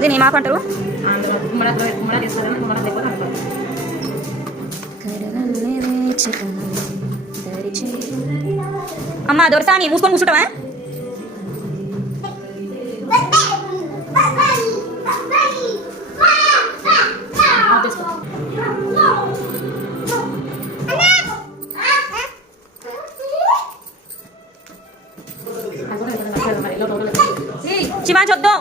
దీన్ని ఏమాకు అంటారు? అమ్మ దొరసాని మూసుకొని కూర్చుంటావా? శివాన్ చూద్దాం.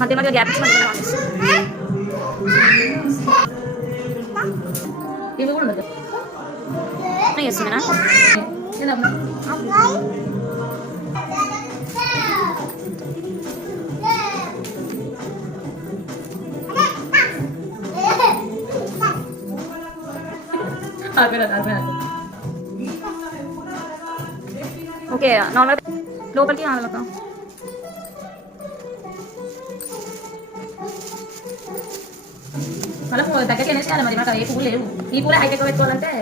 మధ్య మధ్య గ్యాప్ ఇవి కూడా ఉండదు చేస్తున్నా. ఓకే నార్మల్ లోపలికి ఆగలక మళ్ళీ దగ్గరికి వేసేయాలి మరి. మాకు ఏ పువ్వు లేవు. ఈ పూల హైట్ ఎక్కువ పెట్టుకోవాలంటే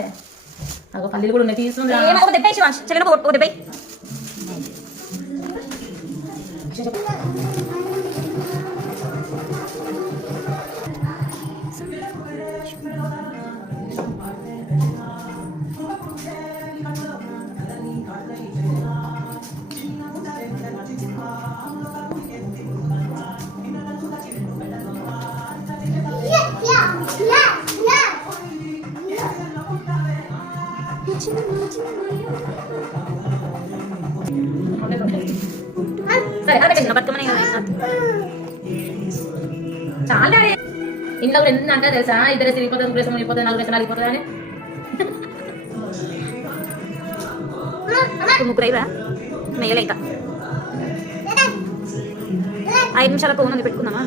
అదో పల్లీలు కూడా ఉన్నాయి. తీసుకుంది ఒక దెబ్బ చెల్లెలకు ఒక దెబ్బ. చాలా ఇంట్లో కూడా ఎన్ని అంటే తెలుసా, ఇద్దరు తిరిగిపోతుంది, ముగ్గురు వెళ్ళిపోతుంది, నలుగురు వెళ్ళిపోతుంది అని. ముగ్గురు అయిరా మేలే. ఇంకా 5 నిమిషాల ఫోన్ పెట్టుకుందామా?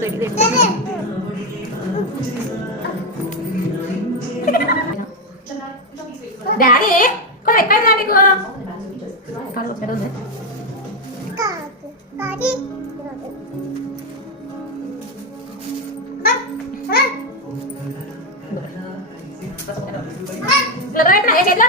డాడీ ఎక్కడ నీకు చేతిలో